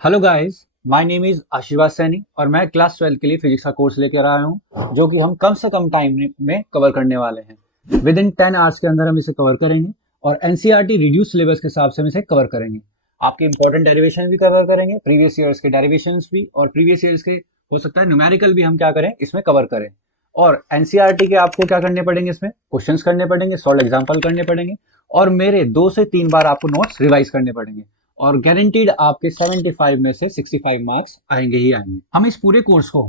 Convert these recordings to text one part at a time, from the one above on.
Hello guys, my name is आशीर्वाद सैनी और मैं क्लास 12 के लिए फिजिक्स का कोर्स लेकर आया हूँ जो कि हम कम से कम टाइम में कवर करने वाले हैं। विद इन 10 आवर्स के अंदर हम इसे कवर करेंगे और एनसीईआरटी रिड्यूस सिलेबस के हिसाब से हम इसे कवर करेंगे। आपके इंपॉर्टेंट डेरिवेशन भी कवर करेंगे, प्रीवियस ईयर्स के डेरिवेशंस भी, और प्रीवियस ईयर्स के हो सकता है न्यूमेरिकल भी हम क्या करें इसमें कवर करें। और एनसीईआरटी के आपको क्या करने पड़ेंगे, इसमें क्वेश्चंस करने पड़ेंगे, सॉल्व एग्जाम्पल करने पड़ेंगे और मेरे 2 से 3 बार आपको नोट्स रिवाइज करने पड़ेंगे और गारंटीड आपके 75 में से 65 मार्क्स आएंगे ही आएंगे। हम इस पूरे कोर्स को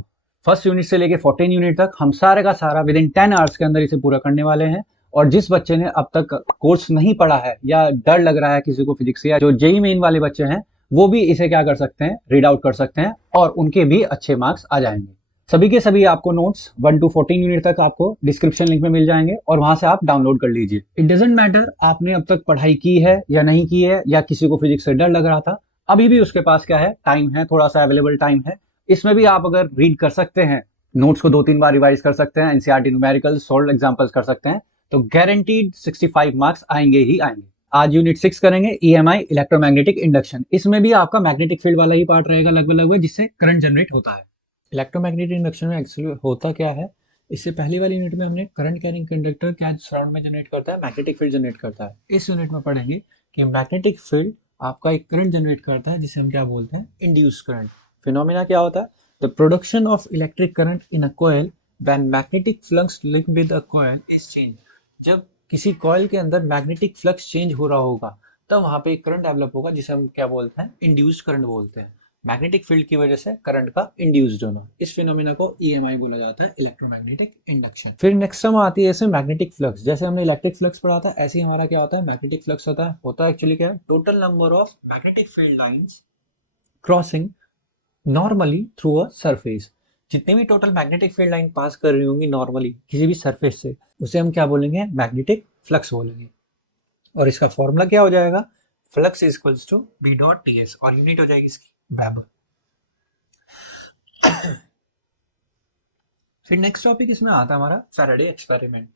फर्स्ट यूनिट से लेके 14 यूनिट तक हम सारे का सारा विद इन 10 आवर्स के अंदर इसे पूरा करने वाले हैं। और जिस बच्चे ने अब तक कोर्स नहीं पढ़ा है या डर लग रहा है किसी को फिजिक्स, या जो जेई मेन वाले बच्चे हैं, वो भी इसे क्या कर सकते हैं, रीड आउट कर सकते हैं और उनके भी अच्छे मार्क्स आ जाएंगे। सभी के सभी आपको नोट्स 1 to 14 यूनिट तक आपको डिस्क्रिप्शन लिंक में मिल जाएंगे और वहां से आप डाउनलोड कर लीजिए। इट डजेंट मैटर आपने अब तक पढ़ाई की है या नहीं की है, या किसी को फिजिक्स से डर लग रहा था, अभी भी उसके पास क्या है, टाइम है, थोड़ा सा अवेलेबल टाइम है। इसमें भी आप अगर रीड कर सकते हैं, नोट्स को 2-3 बार रिवाइज कर सकते हैं, एनसीईआरटी न्यूमेरिकल सॉल्व एग्जांपल्स कर सकते हैं, तो गारंटीड 65 मार्क्स आएंगे ही आएंगे। आज यूनिट 6 करेंगे ईएमआई इलेक्ट्रोमैग्नेटिक इंडक्शन। इसमें भी आपका मैग्नेटिक फील्ड वाला ही पार्ट रहेगा लगभग जिससे करंट जनरेट होता है। इलेक्ट्रोमैग्नेटिक इंडक्शन में एक्चुअली होता क्या है, इससे पहली वाली यूनिट में हमने करंट कैरिंग कंडक्टर क्या सराउंड में जनरेट करता है, मैग्नेटिक फील्ड जनरेट करता है। इस यूनिट में पढ़ेंगे कि मैग्नेटिक फील्ड आपका एक करंट जनरेट करता है जिसे हम क्या बोलते हैं, इंड्यूस करंट। फिनोमेना क्या होता है, the production of electric current in a coil when magnetic flux link with a coil is change. जब किसी कॉइल के अंदर मैग्नेटिक फ्लक्स चेंज हो रहा होगा तब वहां पे एक करंट डेवलप होगा जिसे हम क्या बोलते हैं, इंड्यूस करंट बोलते हैं। मैग्नेटिक फील्ड की वजह से करंट का इंड्यूस्ड होना, इस फिनोमेना को ईएमआई बोला जाता है, इलेक्ट्रोमैग्नेटिक इंडक्शन। फिर नेक्स्ट हम आती है ऐसे मैग्नेटिक फ्लक्स। जैसे हमने इलेक्ट्रिक फ्लक्स पढ़ा था, ऐसे ही हमारा क्या होता है, मैग्नेटिक फ्लक्स होता है एक्चुअली क्या है, total number of magnetic field lines crossing normally through a surface. जितनी भी टोटल मैग्नेटिक फील्ड लाइन पास कर रही होंगी नॉर्मली किसी भी सरफेस से, उसे हम क्या बोलेंगे, मैग्नेटिक फ्लक्स बोलेंगे। और इसका फॉर्मूला क्या हो जाएगा, flux is equals to B dot T S, और यूनिट हो जाएगी इसकी वेबर। फिर नेक्स्ट टॉपिक इसमें आता है हमारा फैराडे एक्सपेरिमेंट।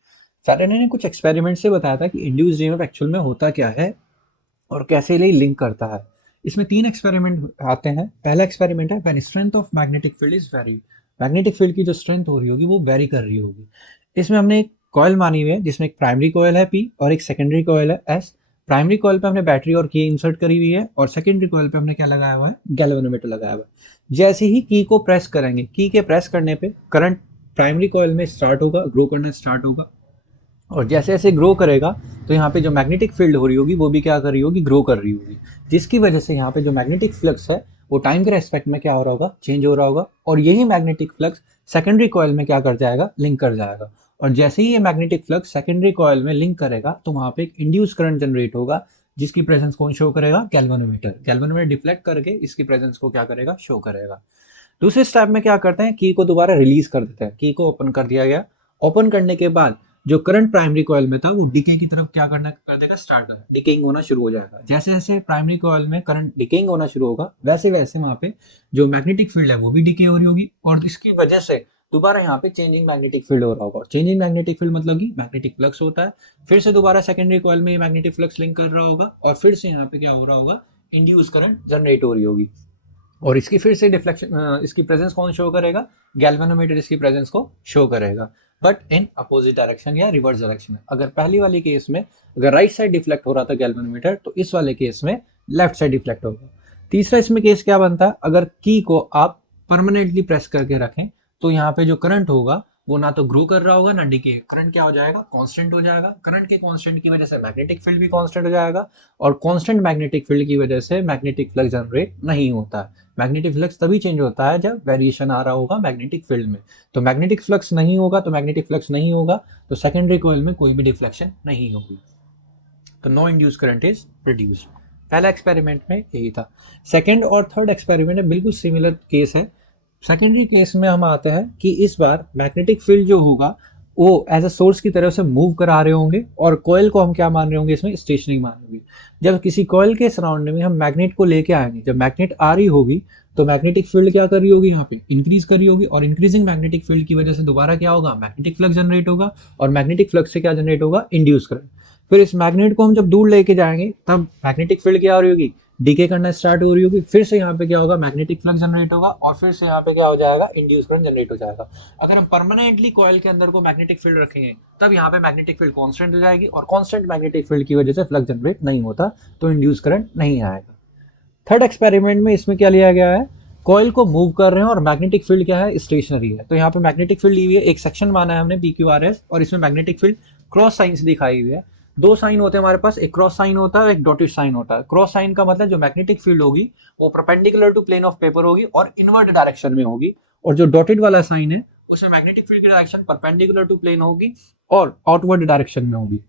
फैराडे ने कुछ एक्सपेरिमेंट से बताया था कि इंड्यूस्ड ईएमएफ एक्चुअल में होता क्या है और कैसे ये लिंक करता है। इसमें 3 एक्सपेरिमेंट आते हैं। पहला एक्सपेरिमेंट है when strength of magnetic field is very. Magnetic field की जो स्ट्रेंथ हो रही होगी वो वेरी कर रही होगी। इसमें हमने एक कॉइल मानी हुई है जिसमें एक प्राइमरी कॉइल है P और एक सेकेंडरी कॉइल है S। प्राइमरी कॉइल पे हमने बैटरी और की इंसर्ट करी हुई है और सेकेंडरी कॉइल पे हमने क्या लगाया हुआ है, गैल्वेनोमीटर लगाया हुआ है। जैसे ही की को प्रेस करेंगे, की के प्रेस करने पे करंट प्राइमरी कॉइल में स्टार्ट होगा, ग्रो करना स्टार्ट होगा, और जैसे जैसे ग्रो करेगा तो यहाँ पे जो मैग्नेटिक फील्ड हो रही होगी वो भी क्या कर रही होगी, ग्रो कर रही होगी, जिसकी वजह से यहाँ पे जो मैग्नेटिक फ्लक्स है वो टाइम के रेस्पेक्ट में क्या हो रहा होगा, चेंज हो रहा होगा। और यही मैग्नेटिक फ्लक्स सेकेंडरी कॉइल में क्या कर जाएगा, लिंक कर जाएगा। और जैसे ही ये मैग्नेटिक फ्लक्स सेकेंडरी कॉइल में लिंक करेगा तो वहाँ पे एक इंड्यूस करंट जनरेट होगा जिसकी प्रेजेंस कौन शो करेगा, गैल्वेनोमीटर। गैल्वेनोमीटर डिफ्लेक्ट करके इसकी प्रेजेंस को क्या करेगा, शो करेगा। दूसरे स्टेप में क्या करते हैं, की को दोबारा रिलीज कर देते हैं। की को ओपन कर दिया गया। ओपन करने के बाद जो करंट प्राइमरी कॉइल में था वो डीके की तरफ क्या करना कर देगा, स्टार्ट कर डिकेइंग होना शुरू हो जाएगा। जैसे जैसे प्राइमरी कॉइल में करंट डिकेइंग होना शुरू होगा वैसे वैसे वहां पे जो मैग्नेटिक फील्ड है वो भी डिके हो रही होगी और इसकी वजह से दोबारा यहाँ पे चेंजिंग मैग्नेटिक फील्ड हो रहा होगा। चेंजिंग मैग्नेटिक फील्ड मतलब कि मैग्नेटिक फ्लक्स होता है, फिर से दोबारा सेकेंडरी कॉइल में मैग्नेटिक फ्लक्स लिंक कर रहा होगा और फिर से यहाँ पे क्या हो रहा होगा, इंड्यूस करंट जनरेट हो रही होगी। और इसकी फिर से डिफ्लेक्शन, इसकी प्रेजेंस कौन शो करेगा, गैल्वेनोमीटर इसकी प्रेजेंस को शो करेगा, बट इन अपोजिट डायरेक्शन या रिवर्स डायरेक्शन में। अगर पहली वाली केस में अगर राइट साइड डिफ्लेक्ट हो रहा था गैल्वेनोमीटर, तो इस वाले केस में लेफ्ट साइड डिफ्लेक्ट होगा। तीसरा इसमें केस क्या बनता है, अगर की को आप परमानेंटली प्रेस करके रखें तो यहाँ पे जो करंट होगा वो ना तो ग्रो कर रहा होगा ना डिके, करंट क्या हो जाएगा, कांस्टेंट हो जाएगा। करंट के कांस्टेंट की वजह से मैग्नेटिक फील्ड भी कांस्टेंट हो जाएगा और कांस्टेंट मैग्नेटिक फील्ड की वजह से मैग्नेटिक फ्लक्स जनरेट नहीं होता है। मैग्नेटिक फ्लक्स तभी चेंज होता है जब वेरिएशन आ रहा होगा मैग्नेटिक फील्ड में। तो मैग्नेटिक फ्लक्स नहीं होगा तो सेकेंडरी कॉइल में कोई भी डिफ्लेक्शन नहीं होगी, तो no induce current is produced. पहला एक्सपेरिमेंट में यही था। सेकेंड और थर्ड एक्सपेरिमेंट में बिल्कुल सिमिलर केस है। सेकेंडरी केस में हम आते हैं कि इस बार मैग्नेटिक फील्ड जो होगा वो एज अ सोर्स की तरफ से मूव करा रहे होंगे और कॉइल को हम क्या मान रहे होंगे, इसमें स्टेशनरी मान रहे होंगे। जब किसी कॉइल के सराउंडिंग में हम मैग्नेट को लेके आएंगे, जब मैग्नेट आ रही होगी तो मैग्नेटिक फील्ड क्या कर रही होगी, यहाँ पे इंक्रीज कर रही होगी, और इंक्रीजिंग मैग्नेटिक फील्ड की वजह से दोबारा क्या होगा, मैग्नेटिक फ्लक्स जनरेट होगा, और मैग्नेटिक फ्लक्स से क्या जनरेट होगा, इंड्यूस करंट। फिर इस मैग्नेट को हम जब दूर लेके जाएंगे तब मैग्नेटिक फील्ड क्या हो रही होगी, डीके करना स्टार्ट हो रही होगी, फिर से यहाँ पे क्या होगा, मैग्नेटिक फ्लक्स जनरेट होगा और फिर से यहाँ पे क्या हो जाएगा, इंड्यूस करंट जनरेट हो जाएगा। अगर हम परमानेंटली कॉइल के अंदर को मैग्नेटिक फील्ड रखेंगे तब यहाँ पे मैग्नेटिक फील्ड कांस्टेंट हो जाएगी और कांस्टेंट मैग्नेटिक फील्ड की वजह से फ्लक्स जनरेट नहीं होता, तो इंड्यूस करंट नहीं आएगा। थर्ड एक्सपेरिमेंट में इसमें क्या लिया गया है, कॉइल को मूव कर रहे हैं और मैग्नेटिक फील्ड क्या है, स्टेशनरी है। तो यहाँ पे मैग्नेटिक फील्ड ली हुई है, एक सेक्शन माना है हमने PQRS और इसमें मैग्नेटिक फील्ड क्रॉस साइन से दिखाई हुई है। दो साइन होते हैं हमारे पास, एक क्रॉस साइन होता है और एक डॉटेड साइन होता है। क्रॉस साइन का मतलब जो मैग्नेटिक फील्ड होगी वो perpendicular to plane of paper होगी और इनवर्ट डायरेक्शन में होगी, और जो डॉटेड वाला साइन है उसमें मैग्नेटिक फील्ड की डायरेक्शन परपेंडिकुलर टू प्लेन होगी और आउटवर्ड डायरेक्शन में होगी।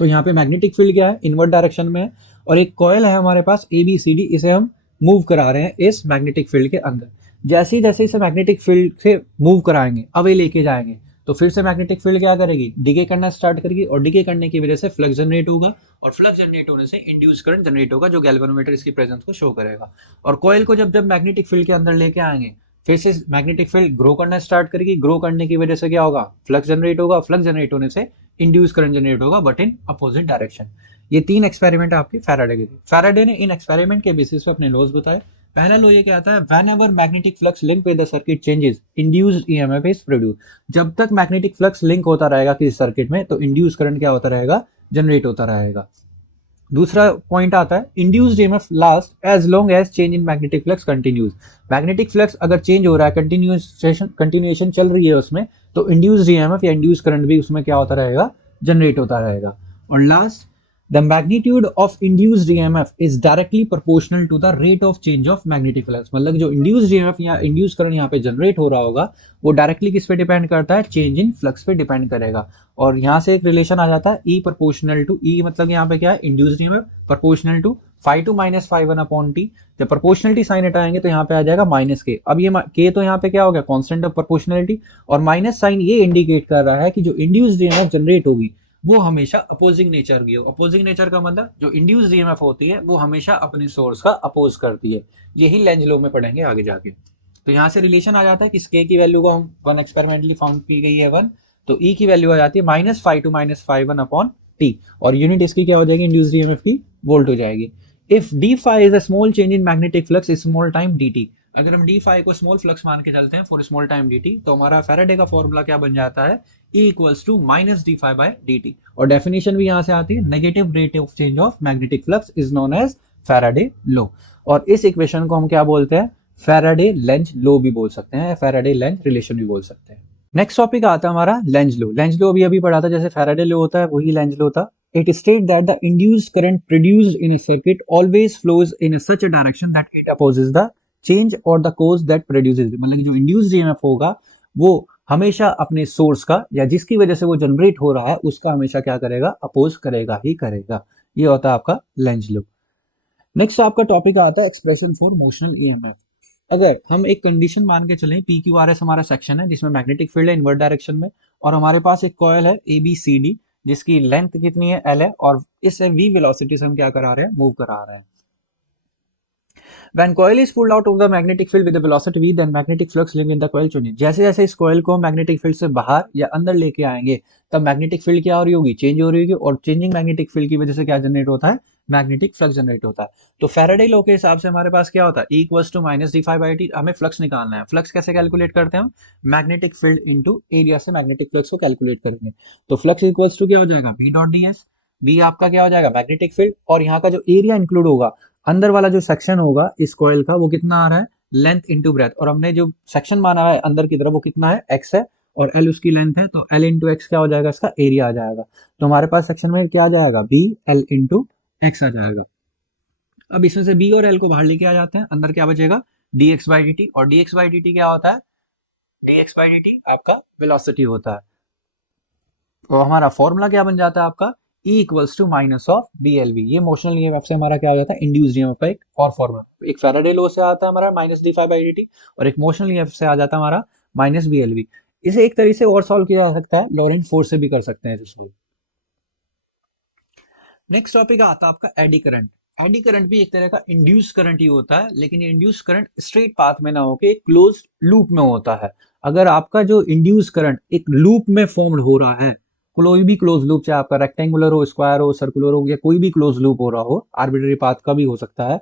तो यहाँ पे मैग्नेटिक फील्ड क्या है, इनवर्ट डायरेक्शन में है, और एक कॉइल है हमारे पास ABCD, इसे हम मूव करा रहे हैं इस मैग्नेटिक फील्ड के अंदर। जैसे जैसे इसे मैग्नेटिक फील्ड से मूव कराएंगे, अवे लेके जाएंगे, तो फिर से मैग्नेटिक फील्ड क्या करेगी, डिके करना स्टार्ट करेगी और डिके करने की वजह से फ्लक्स जनरेट होगा और फ्लक्स जनरेट होने से इंड्यूस करंट जनरेट होगा जो गैल्वेनोमीटर इसकी प्रेजेंस को शो करेगा। और कॉइल को जब जब मैग्नेटिक फील्ड के अंदर लेके आएंगे फिर से मैग्नेटिक फील्ड ग्रो करना स्टार्ट करेगी, ग्रो करने की वजह से क्या होगा, फ्लक्स जनरेट होगा, फ्लक्स जनरेट होने से इंड्यूस करंट जनरेट होगा बट इन अपोजिट डायरेक्शन। ये तीन एक्सपेरिमेंट आपके फैराडे के थे। फैराडे ने इन एक्सपेरिमेंट के बेसिस पे अपने लॉज बताए। पहला लॉ ये क्या आता है, whenever magnetic flux link with the circuit changes induced EMF is produce. जब तक मैग्नेटिक फ्लक्स लिंक होता रहेगा किसी सर्किट में तो इंड्यूस करंट क्या होता रहेगा, जनरेट होता रहेगा। दूसरा पॉइंट आता है, induced EMF last as long as change in magnetic flux continues. Magnetic flux अगर चेंज हो रहा है, कंटिन्यूएशन चल रही है उसमें, तो इंड्यूस्ड ईएमएफ या इंड्यूस करंट भी उसमें क्या होता रहेगा, जनरेट होता रहेगा। और last, the magnitude of induced EMF is directly proportional to the rate of change of magnetic flux. मतलब जो इंड्यूस्ड ईएमएफ या इंड्यूस करंट यहाँ पे जनरेट हो रहा होगा वो डायरेक्टली किस पे डिपेंड करता है, चेंज इन फ्लक्स पे डिपेंड करेगा। और यहाँ से एक रिलेशन आ जाता है E प्रोपोर्शनल टू E, मतलब यहाँ पे क्या है, induced EMF proportional to five two minus five one upon t. जब प्रोपोर्शनलिटी साइन हटाएंगे तो यहाँ पे आ जाएगा माइनस के। अब ये के तो यहाँ पे क्या हो गया, कांस्टेंट ऑफ प्रोपोर्शनलिटी, और माइनस साइन ये इंडिकेट कर रहा है कि जो इंड्यूस्ड ईएमएफ जनरेट होगी वो हमेशा अपोजिंग नेचर की हो। अपोजिंग नेचर का मतलब जो इंड्यूस्ड ईएमएफ होती है वो हमेशा अपने सोर्स का अपोज करती है। यही लेंज लॉ में पढ़ेंगे आगे जाके। तो यहाँ से रिलेशन आ जाता है कि के की वैल्यू को हम वन एक्सपेरिमेंटली फाउंड की गई है वन, तो ई की वैल्यू आ जाती है minus five two minus five one upon t, और यूनिट इसकी क्या हो जाएगी, इंड्यूस्ड ईएमएफ की वोल्ट हो जाएगी। If d phi is a small change in magnetic flux small time d t, अगर हम डी फाई को स्मॉल फ्लक्स मान के चलते हैं for small time d t, तो हमारा फैराडे का फॉर्मूला क्या बन जाता है, E equals to minus d phi by D t. और डेफिनेशन भी यहाँ से आती है, negative rate of change of magnetic flux is known as Faraday law. और इस इक्वेशन को हम क्या बोलते हैं, फैराडे लेंज लॉ भी बोल सकते हैं, फैराडे लेंज रिलेशन भी बोल सकते हैं। नेक्स्ट टॉपिक आता है हमारा लेंज लॉ। लेंज लॉ अभी पढ़ा था, जैसे फैराडे लॉ होता है वही लेंज लॉ था। It states that the induced current produced in a circuit always flows in a such a direction that it opposes the change or the cause that produces it। मतलब जो induced EMF होगा वो हमेशा अपने source का या जिसकी वजह से वो जनरेट हो रहा है उसका हमेशा क्या करेगा, अपोज करेगा ही करेगा। ये होता है आपका लेंज लॉ। नेक्स्ट आपका टॉपिक आता है एक्सप्रेशन फॉर मोशनल ईएमएफ। अगर हम एक कंडीशन मान के चलें, PQRS हमारा सेक्शन है जिसमें मैग्नेटिक फील्ड है इनवर्ट डायरेक्शन में, और हमारे पास एक कॉइल है ABCD जिसकी लेंथ कितनी है L है, और इससे V वेलोसिटी से हम क्या करा रहे हैं, मूव करा रहे हैं। When coil is pulled out of the magnetic field with a velocity v, then magnetic flux linked in the coil changes। जैसे जैसे इस कॉइल को मैग्नेटिक फील्ड से बाहर या अंदर लेके आएंगे तब मैग्नेटिक फील्ड क्या हो रही होगी, चेंज हो रही होगी, और चेंजिंग मैग्नेटिक फील्ड की वजह से क्या जनरेट होता है, मैग्नेटिक फ्लक्स जनरेट होता है। तो फैराडे लॉ के हिसाब से हमारे पास क्या होता है, E equals to minus d phi by t. हमें फ्लक्स निकालना है। फ्लक्स कैसे कैलकुलेट करते हैं हम, मैग्नेटिक फील्ड इनटू एरिया से मैग्नेटिक फ्लक्स को कैलकुलेट करेंगे। तो फ्लक्स इक्वल्स टू क्या हो जाएगा, B dot d s. B आपका क्या हो जाएगा, मैग्नेटिक फील्ड, और यहाँ का जो एरिया इंक्लूड होगा, अंदर वाला जो सेक्शन होगा इस कॉइल का वो कितना आ रहा है, लेंथ इनटू ब्रेथ, और हमने जो सेक्शन माना है अंदर की तरफ वो कितना है, x है, और L उसकी लेंथ है, तो L इंटू एक्स क्या हो जाएगा, इसका एरिया आ जाएगा। तो हमारे पास सेक्शन में क्या आ जाएगा, B L इंटू एक्स आ जाएगा। अब इसमें से B और L को बाहर लेके आ जाते हैं, अंदर क्या बचेगा, dx बाई dt, और dx बाई dt क्या होता है, dx बाई dt आपका वेलोसिटी होता है। तो हमारा फॉर्मूला क्या बन जाता है आपका, E equals to minus of BLV। ये मोशनल ईएमएफ से हमारा क्या हो जाता है, इंड्यूस्ड ईएमएफ का एक और फॉर्मूला। एक फैराडे लॉ से आता है हमारा minus d phi by D t, और एक मोशनल ईएमएफ से आ जाता है हमारा माइनस BLV। इसे एक तरीके से और सॉल्व किया जा सकता है, लॉरेंट फोर्स से भी कर सकते हैं इसको। नेक्स्ट टॉपिक आता है आपका एडी करंट। एडी करंट भी एक तरह का इंड्यूस करंट ही होता है, लेकिन ये इंड्यूस करंट स्ट्रेट पाथ में ना होकर एक क्लोज्ड लूप में होता है। अगर आपका जो इंड्यूस करंट एक लूप में फॉर्म्ड हो रहा है कोई भी क्लोज लूप, चाहे आपका रेक्टेंगुलर हो, स्क्वायर हो, सर्कुलर हो, या कोई भी क्लोज लूप हो रहा हो, आर्बिट्ररी पाथ का भी हो सकता है,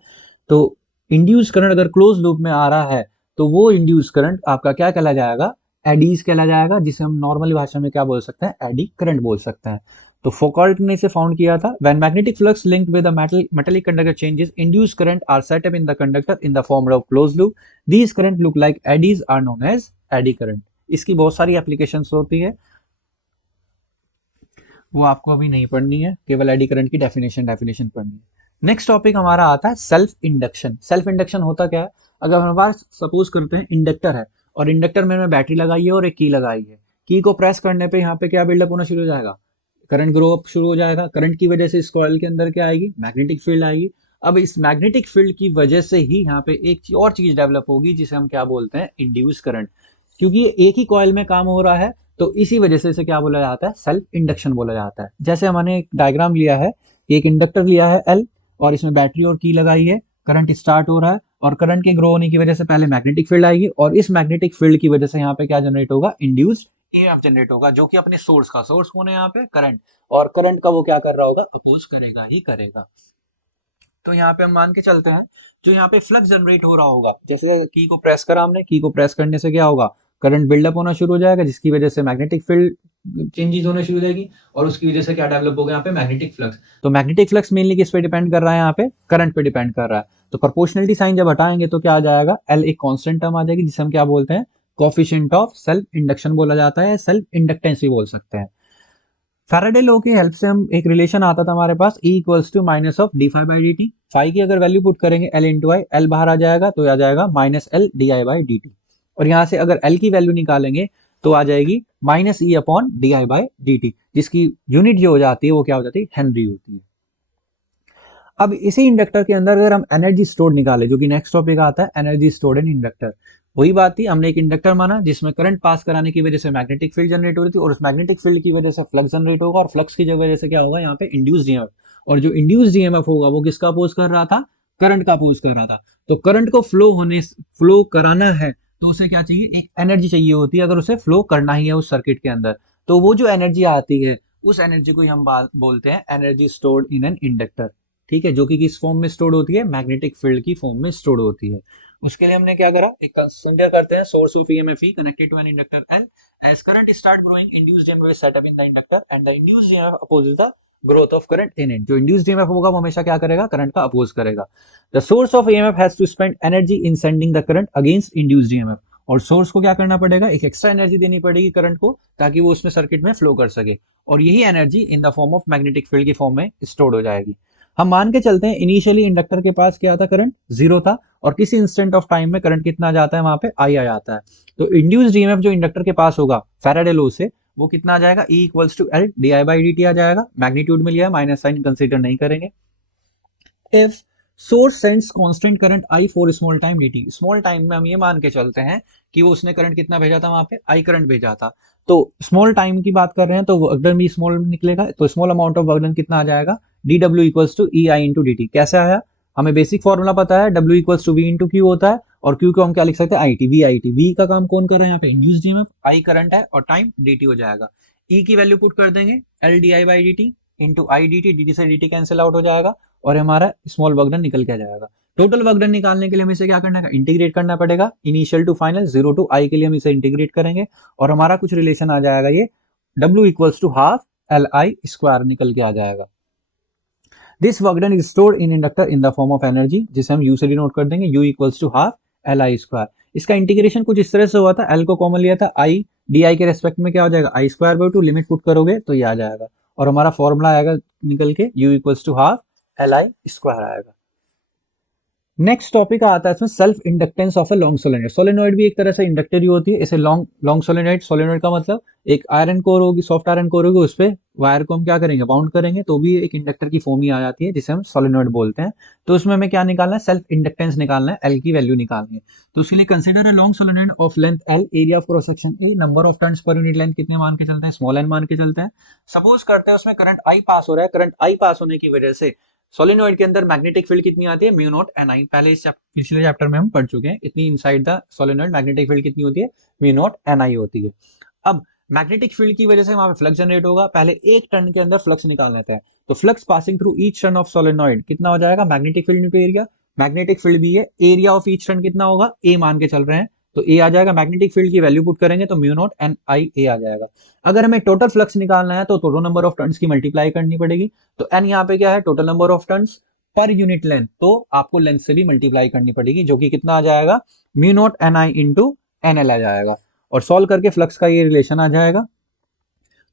तो इंड्यूस करंट अगर क्लोज लूप में आ रहा है तो वो इंड्यूस करंट आपका क्या कहला जाएगा, एडीज कहला जाएगा, जिसे हम नॉर्मली भाषा में क्या बोल सकते हैं, एडी करंट बोल सकते हैं। तो फोकॉल्ट ने इसे फाउंड किया था। When magnetic flux linked with a metallic conductor changes, induced current are set up in the conductor in the form of close loop. These current look like eddies are known as eddy current. इसकी बहुत सारी applications होती है, वो आपको अभी नहीं पढ़नी है, केवल एडी करंट की डेफिनेशन पढ़नी है। नेक्स्ट टॉपिक हमारा आता है सेल्फ इंडक्शन। सेल्फ इंडक्शन होता क्या है, अगर हमारे पास सपोज करते हैं इंडक्टर है, और इंडक्टर में बैटरी लगाई है और एक की लगाई है, की को प्रेस करने पे यहाँ पे क्या बिल्डअप होना शुरू हो जाएगा, करंट ग्रो अप शुरू हो जाएगा। करंट की वजह से इस कॉइल के अंदर क्या आएगी, मैग्नेटिक फील्ड आएगी। अब इस मैग्नेटिक फील्ड की वजह से ही यहाँ पे एक और चीज डेवलप होगी, जिसे हम क्या बोलते हैं, इंड्यूस करंट। क्योंकि ये एक ही कॉइल में काम हो रहा है, तो इसी वजह से इसे क्या बोला जाता है, सेल्फ इंडक्शन बोला जाता है। जैसे हमने एक डायग्राम लिया है, एक इंडक्टर लिया है एल, और इसमें बैटरी और की लगाई है, करंट स्टार्ट हो रहा है, और करंट के ग्रो होने की वजह से पहले मैग्नेटिक फील्ड आएगी, और इस मैग्नेटिक फील्ड की वजह से यहाँ पे क्या जनरेट होगा, इंड्यूस्ड ईएमएफ जनरेट होगा, जो कि अपने सोर्स का, सोर्स कौन है यहाँ पे, करंट, और करंट का वो क्या कर रहा होगा, अपोज करेगा ही करेगा। तो यहाँ पे हम मान के चलते हैं, जो यहाँ पे फ्लक्स जनरेट हो रहा होगा, जैसे की को प्रेस करा हमने, की को प्रेस करने से क्या होगा, करंट बिल्डअप होना शुरू हो जाएगा, जिसकी वजह से मैग्नेटिक फील्ड चेंजेस होने शुरू हो जाएगी, और उसकी वजह से क्या डेवलप होगा, यहाँ पे मैग्नेटिक फ्लक्स। तो मैग्नेटिक फ्लक्स मेनली किस पे डिपेंड कर रहा है, यहाँ पे करंट पे डिपेंड कर रहा है। तो प्रोपोर्शनलिटी साइन जब हटाएंगे तो क्या आ जाएगा, एल एक कांस्टेंट टर्म आ जाएगी, जिसे हम क्या बोलते हैं, कोफिशिएंट ऑफ सेल्फ इंडक्शन बोला जाता है, सेल्फ इंडक्टेंस भी बोल सकते हैं। फैराडे लॉ की हेल्प से हम एक रिलेशन आता था हमारे पास, E equals to minus of d phi by D t. Phi की अगर वैल्यू पुट करेंगे L इंटू आई, एल बाहर आ जाएगा तो आ जाएगा minus L D I by D t. और यहाँ से अगर L की वैल्यू निकालेंगे तो आ जाएगी minus E upon D I by D T, जिसकी यूनिट जो हो जाती है वो क्या हो जाती है, हेनरी होती है। अब इसी इंडक्टर के अंदर अगर हम एनर्जी स्टोर्ड निकाले, जो कि नेक्स्ट टॉपिक आता है, एनर्जी स्टोर्ड इन इंडक्टर। वही बात थी, हमने एक इंडक्टर माना जिसमें करंट पास कराने की वजह से मैग्नेटिक फील्ड जनरेट हो रही थी, और उस मैग्नेटिक फील्ड की वजह से फ्लक्स जनरेट होगा, और फ्लक्स की वजह से क्या होगा, यहाँ पे इंड्यूस्ड ईएमएफ। और जो इंड्यूस्ड ईएमएफ होगा वो किसका अपोज कर रहा था, करंट का अपोज कर रहा था। तो करंट को फ्लो कराना है तो उसे क्या चाहिए, एक एनर्जी चाहिए होती है, अगर उसे फ्लो करना ही है उस सर्किट के अंदर। तो वो जो एनर्जी आती है, उस एनर्जी को ही हम बोलते हैं energy stored in an inductor. ठीक है, जो कि किस फॉर्म में स्टोर्ड होती है, मैग्नेटिक फील्ड की फॉर्म में स्टोर्ड होती है। उसके लिए हमने क्या करा, एक कंसीडर करते हैं source of EMF E connected to an inductor L. As current start growing, induced EMF is set up in the inductor, and the induced EMF opposes the growth of current in it. जो induced EMF होगा वो हमेशा क्या करेगा, current का oppose करेगा। The source of EMF has to spend energy in sending the current against induced EMF. और source को क्या करना पड़ेगा, एक एक्स्ट्रा एनर्जी देनी पड़ेगी करंट को, ताकि वो उसमें सर्किट में फ्लो कर सके, और यही energy in the form of magnetic field की फॉर्म में स्टोर्ड हो जाएगी। हम मान के चलते हैं इनिशियली इंडक्टर के पास क्या था, करंट जीरो था, और किसी इंस्टेंट ऑफ टाइम में करंट कितना आ जाता है, वहां पे आई आ जाता है। तो इंड्यूस्ड ईएमएफ जो इंडक्टर के पास होगा फैराडे लॉ से, वो कितना आ जाएगा, E equals to L D I by D T आ जाएगा। मैग्नीट्यूड में लिया है, माइनस साइन कंसिडर नहीं करेंगे। If source sends constant current I for small time dt, small time में हम ये मान के चलते हैं कि वो उसने करंट कितना भेजा था, वहां पे आई करंट भेजा था। तो स्मॉल टाइम की बात कर रहे हैं, तो वर्कडन भी स्मॉल निकलेगा, तो स्मॉल अमाउंट ऑफ वर्कडन कितना आ जाएगा, d W equals to E I into d t. कैसे आया, हमें बेसिक फॉर्मूला पता है, W equals to V into Q होता है, और क्यू को हम क्या लिख सकते हैं, I t, V I t. V का काम कौन कर रहा है यहाँ पे, इंड्यूस्ड ईएमएफ, आई करंट है, और टाइम डी टी हो जाएगा। ई की वैल्यू पुट कर देंगे, L D I by D T into I D T, D T से डी टी कैंसिल आउट हो जाएगा, और हमारा स्मॉल वर्कडन निकल के आ जाएगा। टोटल वर्कडन निकालने के लिए हमें इसे क्या करना है, इंटीग्रेट करना पड़ेगा, initial to final, zero to I के लिए हम इसे इंटीग्रेट करेंगे, और हमारा कुछ रिलेशन आ जाएगा, ये W equals to half L I square निकल के आ जाएगा। This work done is stored in inductor in the form of energy, जिसे हम यू से डिनोट कर देंगे, U equals to half L I square. इसका इंटीग्रेशन कुछ इस तरह से हुआ था, एल को कॉमन लिया था, आई डी आई के रेस्पेक्ट में क्या हो जाएगा, I square by two, limit put करोगे तो ये आ जाएगा, और हमारा फॉर्मूला आएगा निकल के U equals to half L I square आएगा। नेक्स्ट टॉपिक आता है इसमें self inductance of a long solenoid. Solenoid भी एक तरह से इंडक्टर ही होती है, इसे लॉन्ग सोलेनॉइड, सोलेनॉइड का मतलब एक आयरन कोर होगी, सॉफ्ट आयरन कोर होगी, उस पे वायर को हम क्या करेंगे, बाउंड करेंगे, तो भी एक इंडक्टर की फॉर्म ही आ जाती है, जिसे हम सोलेनॉइड बोलते हैं। तो उसमें हमें क्या निकालना है, सेल्फ इंडक्टेंस निकालना है, एल की वैल्यू निकालनी है। तो उसके लिए consider a long solenoid of length L, area of cross section A, number of turns per unit length कितने मान के चलते हैं, स्मॉल एन मान के चलते हैं। सपोज करते हैं उसमें करंट आई पास हो रहा है, करंट आई पास होने की वजह से सोलेनॉइड के अंदर मैग्नेटिक फील्ड कितनी आती है, म्यू नॉट एन आई। पहले इस पिछले चैप्टर में हम पढ़ चुके हैं, इतनी inside the solenoid magnetic field कितनी होती है, म्यू नॉट एन आई होती है। अब मैग्नेटिक फील्ड की वजह से वहां पे फ्लक्स जनरेट होगा। पहले 1 टन के अंदर फ्लक्स निकाल लेते हैं, तो flux passing through each turn of solenoid कितना हो जाएगा, magnetic field into area. Magnetic field भी है, एरिया ऑफ ईच टन कितना होगा, ए मान के चल रहे हैं, तो ए आ जाएगा। मैग्नेटिक फील्ड की वैल्यू पुट करेंगे तो म्यू नॉट एन आई ए आ जाएगा। अगर हमें टोटल फ्लक्स निकालना है तो टोटल नंबर ऑफ टर्न्स की मल्टीप्लाई करनी पड़ेगी। तो एन यहाँ पे क्या है, total number of turns per unit length, तो आपको लेंथ से भी मल्टीप्लाई करनी पड़ेगी, जो कि कितना आ जाएगा, mu naught N I into N L आ जाएगा। और सॉल्व करके फ्लक्स का ये रिलेशन आ जाएगा।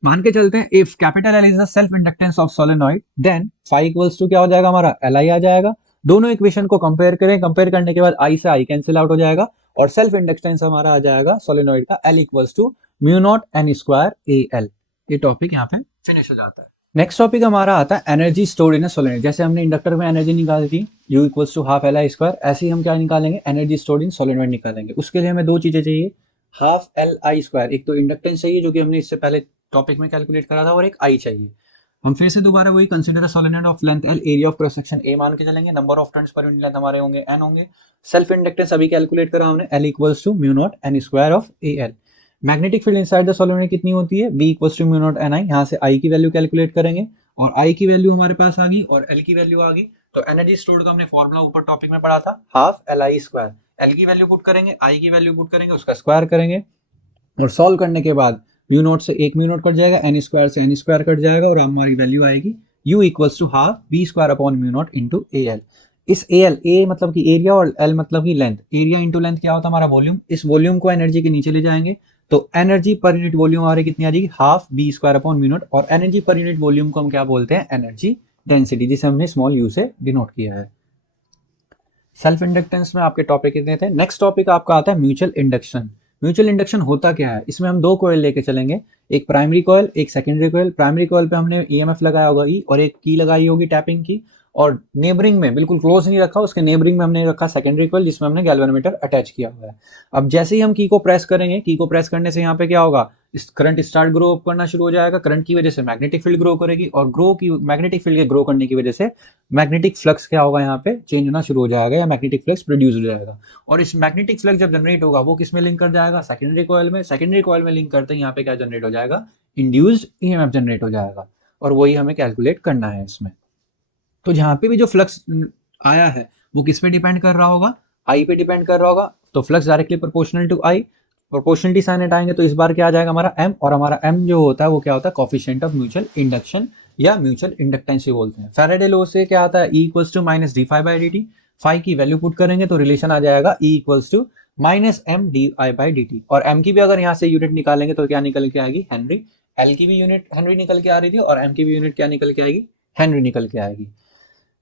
मान के चलते हैं if capital L is the self inductance of solenoid then phi equals to क्या हो जाएगा हमारा, एल आई आ जाएगा। दोनों इक्वेशन को कंपेयर करें, कंपेयर करने के बाद आई से आई कैंसिल आउट हो जाएगा और सेल्फ इंडक्टेंस हमारा आ जाएगा सोलेनॉइड का L equals to mu naught N square A L. ये टॉपिक यहाँ पे फिनिश हो जाता है। नेक्स्ट टॉपिक हमारा आता है energy stored in a solenoid. जैसे हमने इंडक्टर में एनर्जी निकाली थी U equals to half L I square, ऐसे ही हम क्या निकालेंगे, एनर्जी स्टोर्ड इन सोलेनॉइड निकालेंगे। उसके लिए हमें दो चीजें चाहिए, हाफ एल आई स्क्वायर, एक तो इंडक्टेंस चाहिए जो कि हमने इससे पहले टॉपिक में कैलकुलेट करा था, और एक आई चाहिए। हम फिर से दोबारा वही consider solenoid of length L, area of cross section A मान के चलेंगे, number of turns per unit length हमारे होंगे एन होंगे। सेल्फ इंडक्टेंस अभी कैलकुलेट करा हमने, L equals to mu naught N square of A L. Magnetic field inside the solenoid कितनी होती है, B equals to mu naught N I. यहाँ से आई की वैल्यू कैलकुलेट करेंगे और आई की वैल्यू हमारे पास आ गई और एल की वैल्यू आ गई। तो एनर्जी स्टोर्ड का हमने फॉर्मूला ऊपर टॉपिक में पढ़ा था, half L I square. L की वैल्यू पुट करेंगे, आई की वैल्यू पुट करेंगे, उसका स्क्वायर करेंगे और सॉल्व करने के बाद म्यू नॉट से एक म्यू नॉट कट जाएगा, एन स्क्वायर से एन स्क्वायर कट जाएगा और हमारी वैल्यू आएगी u equals to half B square upon mu naught into A L. इस ए एल, ए मतलब कि एरिया और एल मतलब कि लेंथ, एरिया इंटू लेंथ क्या होता है हमारा वॉल्यूम। इस वॉल्यूम को एनर्जी के नीचे ले जाएंगे तो एनर्जी पर यूनिट वॉल्यूम हमारी कितनी आ जाएगी, half B square upon mu naught. और एनर्जी पर यूनिट वॉल्यूम को हम क्या बोलते हैं, एनर्जी डेंसिटी, जिसे हमने स्मॉल यू से डिनोट किया है। सेल्फ इंडक्टेंस में आपके टॉपिक कितने थे। नेक्स्ट टॉपिक आपका आता है म्यूचुअल इंडक्शन। म्यूचुअल इंडक्शन होता क्या है, इसमें हम दो कॉइल लेके चलेंगे, एक प्राइमरी कॉइल एक सेकेंडरी कॉइल। प्राइमरी कॉइल पे हमने ईएमएफ लगाया होगा ई, और एक की लगाई होगी टैपिंग की, और नेबरिंग में बिल्कुल क्लोज नहीं रखा, उसके नेबरिंग में हमने रखा सेकेंडरी कॉइल जिसमें हमने गैल्वेनोमीटर अटैच किया हुआ है। अब जैसे ही हम की को प्रेस करेंगे, की को प्रेस करने से यहाँ पे क्या होगा, इस करंट स्टार्ट ग्रो अप करना शुरू हो जाएगा। करंट की वजह से मैग्नेटिक फील्ड ग्रो करेगी और ग्रो की मैग्नेटिक फील्ड के ग्रो करने की वजह से मैग्नेटिक फ्लक्स क्या होगा, यहाँ पे चेंज होना शुरू हो जाएगा या मैग्नेटिक फ्लक्स प्रोड्यूस हो जाएगा। और इस मैग्नेटिक फ्लक्स जब जनरेट होगा वो किस में लिंक कर जाएगा, सेकेंडरी कॉइल में। सेकेंडरी कॉइल में लिंक करते हैं यहाँ पे क्या जनरेट हो जाएगा, इंड्यूस्ड ईएमएफ जनरेट हो जाएगा, और वही हमें कैलकुलेट करना है इसमें। तो जहां पे भी जो फ्लक्स आया है वो किस पे डिपेंड कर रहा होगा, आई पे डिपेंड कर रहा होगा। तो flux directly proportional to I, proportionality sign हटाएंगे तो इस बार क्या आ जाएगा हमारा एम, और हमारा एम जो होता है वो क्या होता है, कोफिशिएंट ऑफ म्यूचुअल इंडक्शन या म्यूचुअल इंडक्टेंस भी बोलते हैं। फैराडे लॉ से क्या आता है, E equals to minus d phi by D t. Phi की वैल्यू पुट करेंगे तो रिलेशन आ जाएगा E equals to minus M d I by D t. और एम की भी अगर यहाँ से यूनिट निकालेंगे तो क्या निकल के आएगी, हेनरी। एल की भी यूनिट हेनरी निकल के आ रही थी और एम की भी यूनिट क्या निकल के आएगी, हेनरी निकल के आएगी।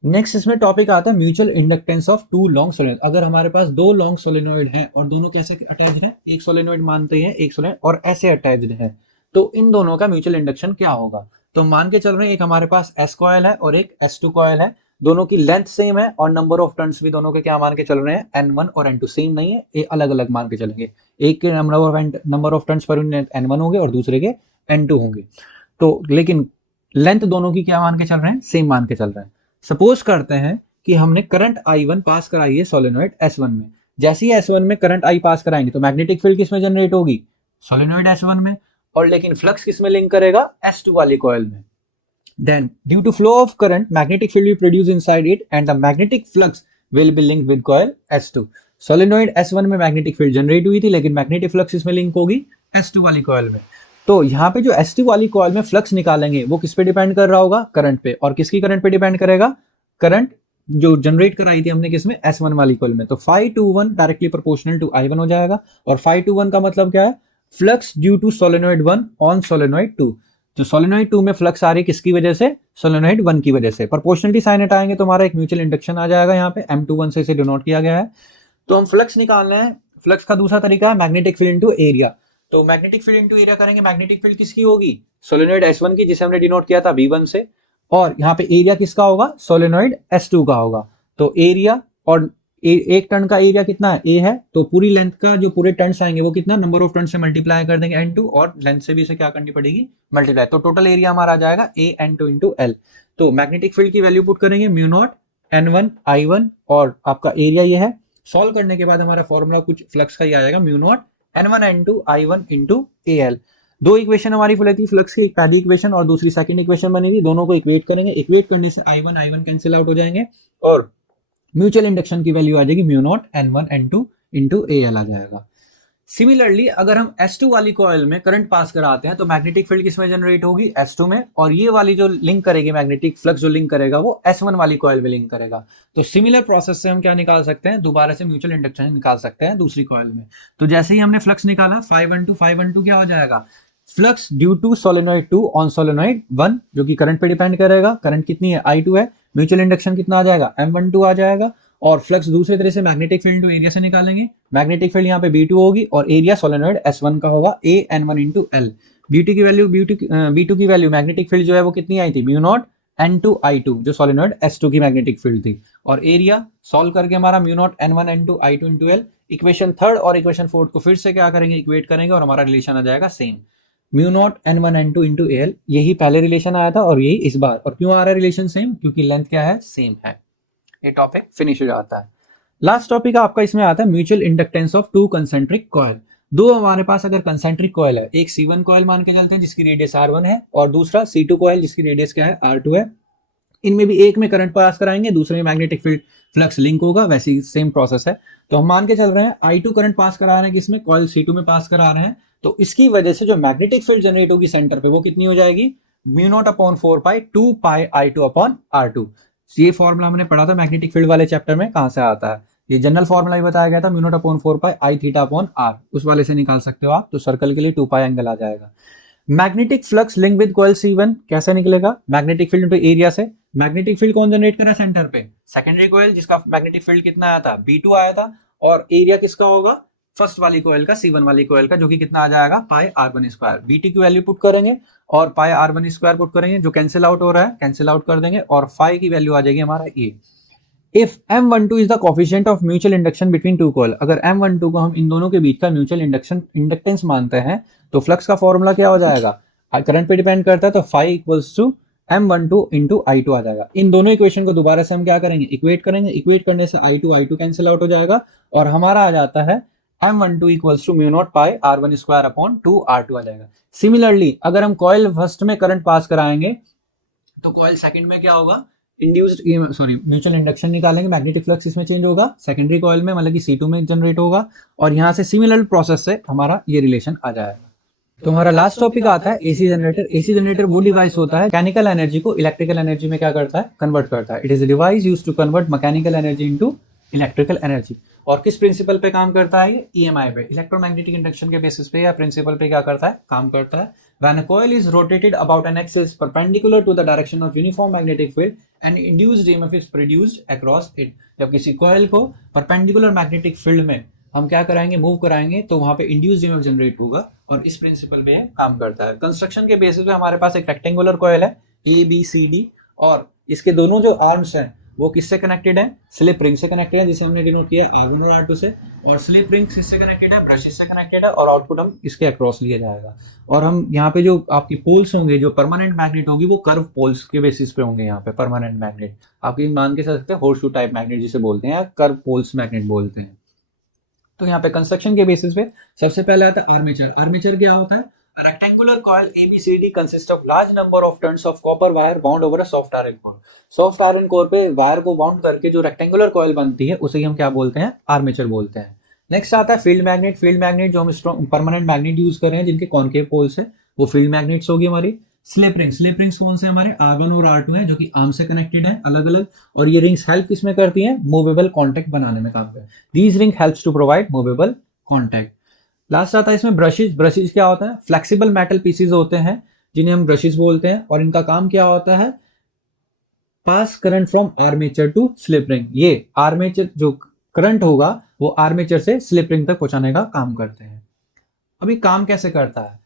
नेक्स्ट इसमें टॉपिक आता है mutual inductance of two long solenoid. अगर हमारे पास दो लॉन्ग सोलेनॉइड हैं और दोनों कैसे अटैच्ड है, एक सोलेनॉइड मानते हैं एक सोलेनॉइड और ऐसे अटैच्ड है, तो इन दोनों का म्यूचुअल इंडक्शन क्या होगा। तो मान के चल रहे हैं एक हमारे पास एस कॉयल है और एक S2 कॉयल है, दोनों की लेंथ सेम है और नंबर ऑफ टर्न्स भी दोनों के क्या मान के चल रहे हैं, N1 और N2 सेम नहीं है, ये अलग अलग मान के चलेंगे। एक के number of turns per unit N1 होंगे और दूसरे के N2 होंगे। तो लेकिन लेंथ दोनों की क्या मान के चल रहे हैं, सेम मान के चल रहे हैं। सपोज करते हैं कि हमने करंट I1 पास कराई है सोलेनॉइड S1 में। जैसे ही S1 में करंट I पास कराएंगे तो मैग्नेटिक फील्ड किस में जनरेट होगी, सोलेनॉइड S1 में, और लेकिन फ्लक्स किस में लिंक करेगा, S2 वाली कॉइल में। Then due to flow of current, magnetic field will produce inside it and the magnetic flux will be linked with coil S2. Solenoid S1 में मैग्नेटिक फील्ड जनरेट हुई थी लेकिन magnetic flux इसमें link होगी S2 वाली coil में। तो यहाँ पे जो S2 वाली कॉइल में फ्लक्स निकालेंगे वो किस पे डिपेंड कर रहा होगा, करंट पे। और किसकी करंट पे डिपेंड करेगा, करंट जो जनरेट कराई थी हमने किसमें, S1 वाली कॉइल में। तो phi two one directly proportional to I1 हो जाएगा। और फाई टू वन का मतलब क्या है, flux due to solenoid 1 on solenoid 2। तो सोलेनॉइड 2 में फ्लक्स आ रही है किसकी वजह से, सोलेनॉइड 1 की वजह से। प्रोपोर्शनलिटी साइन हटाएंगे तो हमारा एक म्यूचुअल इंडक्शन आ जाएगा, यहाँ पे M21 से इसे डिनोट किया गया है। तो हम फ्लक्स निकालना है। फ्लक्स का दूसरा तरीका है मैग्नेटिक फील्ड इनटू एरिया। तो मैग्नेटिक फील्ड इनटू एरिया करेंगे, मैग्नेटिक फील्ड किसकी होगी, सोलेनॉइड S1 की, जिसे हमने डिनोट किया था V1 से, और यहाँ पे एरिया किसका होगा, सोलेनॉइड S2 का होगा। तो एरिया और एक टर्न का एरिया कितना है, ए है, तो पूरी लेंथ का जो पूरे टर्न्स आएंगे वो कितना, नंबर ऑफ टर्न से मल्टीप्लाई कर देंगे N2, और लेंथ से भी इसे क्या करनी पड़ेगी, मल्टीप्लाई। तो टोटल एरिया हमारा आ जाएगा A N2 इंटू L। तो मैग्नेटिक फील्ड की वैल्यू पुट करेंगे म्यू नॉट N1 I1 और आपका एरिया ये है। सॉल्व करने के बाद हमारा फॉर्मूला कुछ फ्लक्स का ही आ जाएगा, mu not N1 N2 I1 into AL। दो इक्वेशन हमारी फुल थी फ्लक्स की, एक पहली इक्वेशन और दूसरी सेकंड इक्वेशन बनी थी, दोनों को इक्वेट करेंगे, इक्वेट करने से I1 कैंसिल आउट हो जाएंगे और म्यूचुअल इंडक्शन की वैल्यू आ जाएगी mu naught N1 N2 into AL आ जाएगा। सिमिलरली अगर हम S2 वाली कॉइल में करंट पास कराते हैं तो मैग्नेटिक फील्ड किसमें जनरेट होगी, S2 में, और ये वाली जो लिंक करेगी मैग्नेटिक फ्लक्स जो लिंक करेगा वो S1 वाली कॉइल में लिंक करेगा। तो सिमिलर प्रोसेस से हम क्या निकाल सकते हैं, दोबारा से म्यूचुअल इंडक्शन निकाल सकते हैं दूसरी कॉइल में। तो जैसे ही हमने फ्लक्स निकाला 512 क्या हो जाएगा, flux due to solenoid 2 on solenoid 1, जो कि करंट पे डिपेंड करेगा, करंट कितनी है I2 है, म्यूचुअल इंडक्शन कितना आ जाएगा M12 आ जाएगा, और फ्लक्स दूसरे तरह से मैग्नेटिक फील्ड टू एरिया से निकालेंगे, मैग्नेटिक फील्ड यहाँ पे B2 होगी और एरिया सोलेनॉइड S1 का होगा A N1 into L। B2 की वैल्यू B2 की वैल्यू मैग्नेटिक फील्ड जो है वो कितनी आई थी, म्यू नॉट N2 I2 जो सोलेनॉइड S2 की मैग्नेटिक फील्ड थी, और एरिया सॉल्व करके हमारा mu naught N1 N2 I2 into L। Equation third और इक्वेशन फोर्थ को फिर से क्या करेंगे, इक्वेट करेंगे और हमारा रिलेशन आ जाएगा same, mu naught N1 N2 into AL। यही पहले रिलेशन आया था और यही इस बार, और क्यों आ रहा है रिलेशन सेम, क्योंकि लेंथ क्या है, सेम है। ये टॉपिक फिनिश हो जाता है। लास्ट टॉपिक आपका इसमें आता है mutual inductance of two concentric coil. दो हमारे पास अगर कंसेंट्रिक कॉइल है, एक C1 कॉइल मान के चलते हैं जिसकी रेडियस R1 है और दूसरा C2 कॉइल जिसकी रेडियस क्या है, R2 है। इनमें भी एक में करंट पास कराएंगे, दूसरे में मैग्नेटिक फील्ड फ्लक्स लिंक होगा, वैसे ही सेम प्रोसेस है। तो हम मान के चल रहे हैं I2 करंट पास करा रहे हैं किसमें, कॉइल C2 में पास करा रहे हैं, तो इसकी वजह से जो मैग्नेटिक फील्ड जनरेट होगी सेंटर पे वो कितनी हो जाएगी, म्यू नॉट अपॉन 4 पाई 2 पाई I2 अपॉन R2। ये फॉर्मूला हमने पढ़ा था मैग्नेटिक फील्ड वाले चैप्टर में, कहां से आता है, ये जनरल फॉर्मूला ही बताया गया था, mu naught upon 4 pi I theta upon R, उस वाले से निकाल सकते हो आप। तो सर्कल के लिए 2 पाई एंगल आ जाएगा। Magnetic flux link with coil C1 कैसे निकलेगा, मैग्नेटिक फील्ड पे एरिया से। मैग्नेटिक फील्ड कौन जनरेट कर रहा है सेंटर पे, सेकेंडरी कॉइल जिसका मैग्नेटिक फील्ड कितना आया था, B2 आया था, और एरिया किसका होगा, फर्स्ट वाली कॉइल का, C1 वाली कॉइल का, जो कि कितना आ जाएगा, पाई R1 स्क्वायर। BT की वैल्यू पुट करेंगे और पाई R1 स्क्वायर पुट करेंगे, जो कैंसिल आउट हो रहा है कैंसिल आउट कर देंगे, और फाई की वैल्यू आ जाएगी हमारा ये। If M12 is the coefficient of mutual induction between two coil, अगर M12 को हम इन दोनों के बीच का म्यूचुअल इंडक्टेंस मानते हैं तो फ्लक्स का फॉर्मूला क्या हो जाएगा, करंट पे डिपेंड करता है, तो phi equals to M12 into I2 आ जाएगा। इन दोनों इक्वेशन को दोबारा से हम क्या करेंगे, इक्वेट करेंगे, इक्वेट करने से I2 कैंसिल आउट हो जाएगा और हमारा आ जाता है M12 equals to mu naught pi R1 square upon 2 R2 आ जाएगा। सिमिलरली अगर हम कॉइल फर्स्ट में करंट पास कराएंगे तो कॉइल सेकंड में क्या होगा, इंड्यूस्ड सॉरी म्यूचुअल इंडक्शन निकालेंगे, मैग्नेटिक फ्लक्स इसमें चेंज होगा, सेकेंडरी कॉइल में मतलब कि C2 में जनरेट होगा, और यहाँ से सिमिलर प्रोसेस से हमारा ये रिलेशन आ जाएगा। तो हमारा लास्ट टॉपिक आता है एसी जनरेटर। एसी जनरेटर वो डिवाइस होता है मैकेनिकल एनर्जी को इलेक्ट्रिकल एनर्जी में क्या करता है, कन्वर्ट करता है। It is a device used to convert mechanical energy into electrical energy. और किस प्रिंसिपल पे काम करता है ये, ईएमआई पे, इलेक्ट्रोमैग्नेटिक इंडक्शन के बेसिस पे या प्रिंसिपल पे क्या करता है, काम करता है। When a coil is rotated about an axis perpendicular to the direction of uniform magnetic field, an induced EMF is produced across it। जब किसी coil को perpendicular magnetic field में हम क्या कराएंगे, मूव कराएंगे, तो वहां पे इंड्यूस्ड ईएमएफ जनरेट होगा, और इस प्रिंसिपल पे काम करता है। कंस्ट्रक्शन के बेसिस पे हमारे पास एक रेक्टेंगुलर कॉइल है ABCD, और इसके दोनों जो आर्म्स हैं वो किससे कनेक्टेड है, स्लिप रिंग से कनेक्टेड है, जिसे हमने डिनोट किया है R1 और R2 से, और स्लिप रिंग किससे कनेक्टेड है, ब्रशेस से कनेक्टेड है, और आउटपुट हम इसके अक्रॉस लिया जाएगा। और हम यहाँ पे जो आपकी पोल्स होंगे, जो परमानेंट मैग्नेट होगी, वो कर्व पोल्स के बेसिस पे होंगे। यहाँ पे परमानेंट मैग्नेट आपकी मान के सकते हैं, होर्स शू टाइप मैग्नेट जिसे बोलते हैं, या कर्व पोल्स मैग्नेट बोलते हैं। तो यहाँ पे कंस्ट्रक्शन के बेसिस पे सबसे पहले आता है आर्मेचर। आर्मेचर क्या होता है, rectangular coil ABCD consist of large number of turns of copper wire bound over a soft iron core. Soft iron core पे वायर को बाउंड करके जो रेक्टेंगुलर कॉइल बनती है उसे हम क्या बोलते हैं, आर्मेचर बोलते हैं। नेक्स्ट आता है फील्ड मैग्नेट। फील्ड मैग्नेट जो हम स्ट्रॉन्ग परमानेंट मैग्नेट यूज कर रहे हैं जिनके कॉनकेव पोल्स है, वो फील्ड मैग्नेट्स होगी हमारी। स्लिप रिंग, स्लिप रिंग्स कौन से हमारे R1 और R2 हैं, जो कि आर्म से कनेक्टेड है अलग अलग, और ये रिंग्स हेल्प किसमें करती हैं, मूवेबल कॉन्टैक्ट बनाने में काम करती है। These ring helps to provide movable contact. Last आता है इसमें ब्रशेज। ब्रशेज क्या होता है, फ्लेक्सिबल मेटल पीसेज होते हैं जिन्हें हम ब्रशेज बोलते हैं, और इनका काम क्या होता है, pass current from armature to slip ring. ये आर्मेचर जो करंट होगा वो आर्मेचर से स्लिप रिंग तक पहुंचाने का काम करते हैं। अभी काम कैसे करता है,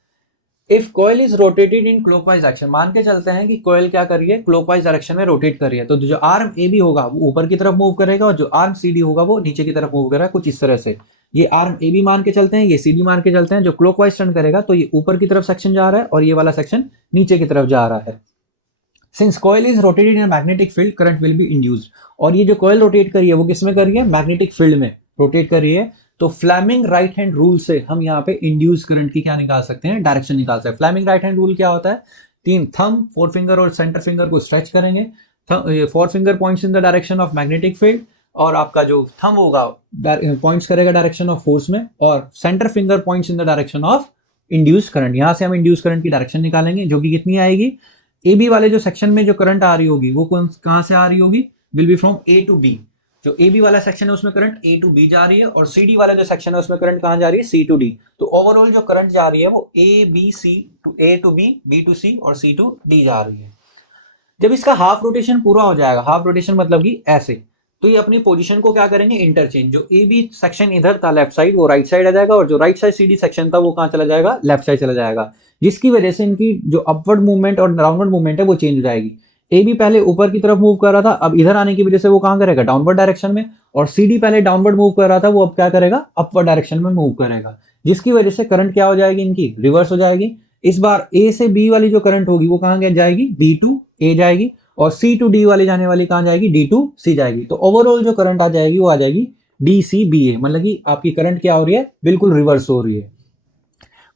if coil is rotated in clockwise direction, मान के चलते हैं कि कॉइल क्या कर रही है, क्लॉकवाइज डायरेक्शन में रोटेट कर रही है, तो जो आर्म AB होगा वो ऊपर की तरफ मूव करेगा, और जो आर्म CD होगा वो नीचे की तरफ मूव करेगा, कुछ इस तरह से। ये आर्म AB मान के चलते हैं, ये CD मान के चलते हैं। जो क्लॉकवाइज टर्न करेगा तो ये ऊपर की तरफ सेक्शन जा रहा है, और ये वाला सेक्शन नीचे की तरफ जा रहा है। Since coil is rotated in magnetic field, current will be induced. और ये जो कॉइल रोटेट कर रही है वो किस में कर रही है, मैग्नेटिक फील्ड में रोटेट कर रही है, तो फ्लेमिंग राइट हैंड रूल से हम यहाँ पे इंड्यूस करंट की क्या निकाल सकते हैं, डायरेक्शन निकाल सकते हैं। फ्लेमिंग राइट हैंड रूल क्या होता है, तीन थंब, फोर फिंगर और सेंटर फिंगर को स्ट्रेच करेंगे, four finger points in the direction of magnetic field, और आपका जो थंब होगा पॉइंट्स करेगा डायरेक्शन ऑफ फोर्स में, और centre finger points in the direction of induce current. यहां से हम इंड्यूस करंट की डायरेक्शन निकालेंगे, जो कि कितनी आएगी, ए बी वाले जो सेक्शन में जो करंट आ रही होगी वो कहां से आ रही होगी, will be from A to B. जो ए बी वाला सेक्शन है उसमें करंट ए टू बी जा रही है, और सी डी वाला जो सेक्शन है उसमें करंट कहां जा रही है, सी टू डी। तो ओवरऑल जो करंट जा रही है वो A B C to A to B, B to C और सी टू डी जा रही है। जब इसका हाफ रोटेशन पूरा हो जाएगा, हाफ रोटेशन मतलब कि ऐसे, तो ये अपनी पोजीशन को क्या करेंगे, इंटरचेंज। जो ए बी सेक्शन इधर था लेफ्ट साइड, वो राइट साइड आ जाएगा, और जो right side C D section था वो कहां चला जाएगा, लेफ्ट साइड चला जाएगा, जिसकी वजह से इनकी जो अपवर्ड मूवमेंट और डाउनवर्ड मूवमेंट है वो चेंज हो जाएगी। ए बी पहले ऊपर की तरफ मूव कर रहा था, अब इधर आने की वजह से वो कहां करेगा, डाउनवर्ड डायरेक्शन में, और सी डी पहले डाउनवर्ड मूव कर रहा था, वो अब क्या करेगा, अपवर्ड डायरेक्शन में मूव करेगा, जिसकी वजह से करंट क्या हो जाएगी, इनकी रिवर्स हो जाएगी। इस बार ए से बी वाली जो करंट होगी वो कहां जाएगी, डी टू ए जाएगी, और सी टू डी वाली जाने वाली कहां जाएगी, डी टू सी जाएगी। तो ओवरऑल जो करंट आ जाएगी वो आ जाएगी डी सी बी ए, मतलब कि आपकी करंट क्या हो रही है, बिल्कुल रिवर्स हो रही है।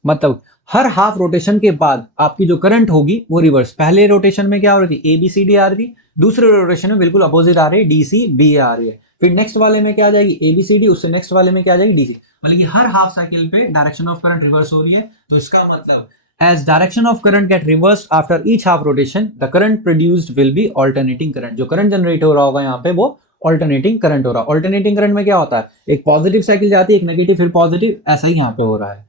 मतलब हर हाफ रोटेशन के बाद आपकी जो करंट होगी वो रिवर्स, पहले रोटेशन में क्या हो रही थी, ए बी सी डी आ रही थी, दूसरे रोटेशन में बिल्कुल अपोजिट आ रही है, डी सी बी आ रही है। फिर नेक्स्ट वाले में क्या आ जाएगी, ए बी सी डी, उससे नेक्स्ट वाले में क्या आ जाएगी, डी सी। मतलब कि हर हाफ साइकिल पे डायरेक्शन ऑफ करंट रिवर्स हो रही है। तो इसका मतलब as direction of current get reversed after each half rotation, the current produced will be alternating current। जो करंट जनरेट हो रहा होगा यहाँ पे वो ऑल्टरनेटिंग करंट हो रहा है। ऑल्टरनेटिंग करंट में क्या होता है, एक पॉजिटिव साइकिल जाती है, एक नेगेटिव, फिर पॉजिटिव, ऐसा ही यहाँ पे हो रहा है।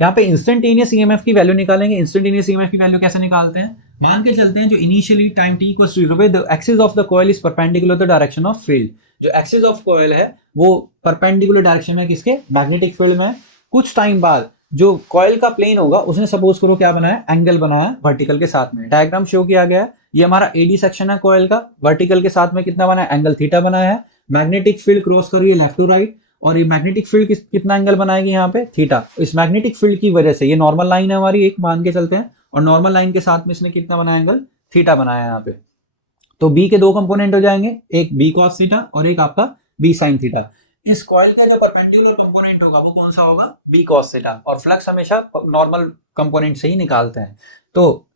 यहाँ पे इंस्टेंटेनियस ईएमएफ की वैल्यू निकालेंगे। इंस्टेंटेनियस ईएमएफ की वैल्यू कैसे निकालते हैं, मान के चलते हैं जो initially time t equals to 0 the axis of the coil is perpendicular the direction of field. जो एक्सिस ऑफ कॉइल है वो परपेंडिकुलर डायरेक्शन में किसके, मैग्नेटिक फील्ड में। कुछ टाइम बाद जो कॉइल का प्लेन होगा उसने सपोज करो क्या बनाया, एंगल बनाया वर्टिकल के साथ में। डायग्राम शो किया गया है, ये हमारा एडी सेक्शन है कॉइल का, वर्टिकल के साथ में कितना बनाया, एंगल थीटा बनाया है। मैग्नेटिक फील्ड क्रॉस कर रही है लेफ्ट टू राइट, और ये मैग्नेटिक फील्ड कितना एंगल बनाएगी यहाँ पे, थीटा। इस मैग्नेटिक फील्ड की वजह से ये नॉर्मल लाइन है हमारी, एक मान के चलते हैं, और नॉर्मल लाइन के साथ में इसने कितना बनाया, एंगल थीटा बनाया यहाँ पे। तो बी के दो कंपोनेंट हो जाएंगे, एक बी कॉस थीटा और एक आपका बी साइन थीटा। इस कॉइल का जो परपेंडिकुलर कंपोनेंट होगा वो कौन सा होगा, बी कॉस थीटा। और फ्लक्स हमेशा नॉर्मल कंपोनेंट से ही निकालते हैं। तो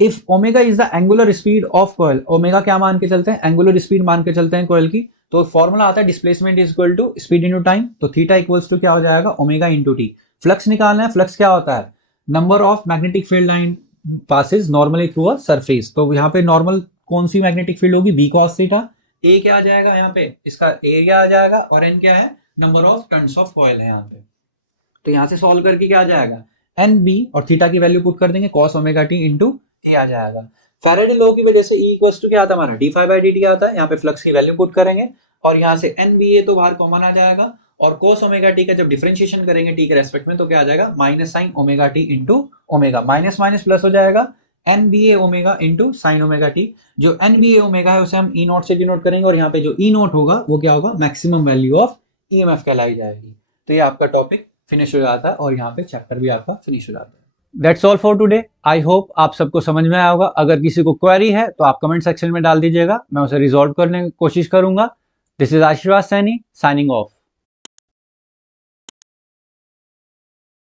if omega is the angular speed of coil, omega क्या मान के चलते हैं, एंगुलर स्पीड मान के चलते हैं कॉइल की, तो फॉर्मूला आता है displacement is equal to speed into time. तो थीटा इक्वल्स टू क्या हो जाएगा, ओमेगा इनटू टी। फ्लक्स निकालना है, फ्लक्स क्या होता है, number of magnetic field line passes normally through a surface. तो यहाँ पे नॉर्मल कौन सी मैग्नेटिक फील्ड होगी, बी कॉस थीटा। ए क्या आ जाएगा यहाँ पे, इसका एरिया आ जाएगा, और एन क्या है, number of turns of coil है यहाँ पे। तो यहाँ से सॉल्व करके क्या आ जाएगा, एन बी, और थीटा की वैल्यू पुट कर देंगे, कॉस ओमेगा टी इंटू ए आ जाएगा। फैराडे लॉ की वजह से E इक्वल्स टू क्या आता है हमारा, d phi by D t आता है। यहाँ पे फ्लक्स की वैल्यू पुट करेंगे, और यहाँ से एन बी ए तो बाहर कॉमन आ जाएगा, और cos ओमेगा टी का जब डिफरेंशिएशन करेंगे टी के रेस्पेक्ट में तो क्या आ जाएगा, minus sine omega T into omega, minus minus plus हो जाएगा, N B A omega into sine omega T. जो एन बी ए ओमेगा है उसे हम ई नोट से डिनोट करेंगे, और यहाँ पे जो ई नोट होगा वो क्या होगा, मैक्सिमम वैल्यू ऑफ ईएमएफ कहलाई जाएगी। तो ये आपका टॉपिक फिनिश हो जाता है, और यहाँ पे चैप्टर भी आपका फिनिश हो जाता है। That's all for today. I hope आप सबको समझ में आया होगा। अगर किसी को क्वेरी है तो आप कमेंट सेक्शन में डाल दीजिएगा, मैं उसे रिजॉल्व करने की कोशिश करूंगा। दिस इज आशीर्वाद सैनी साइनिंग ऑफ।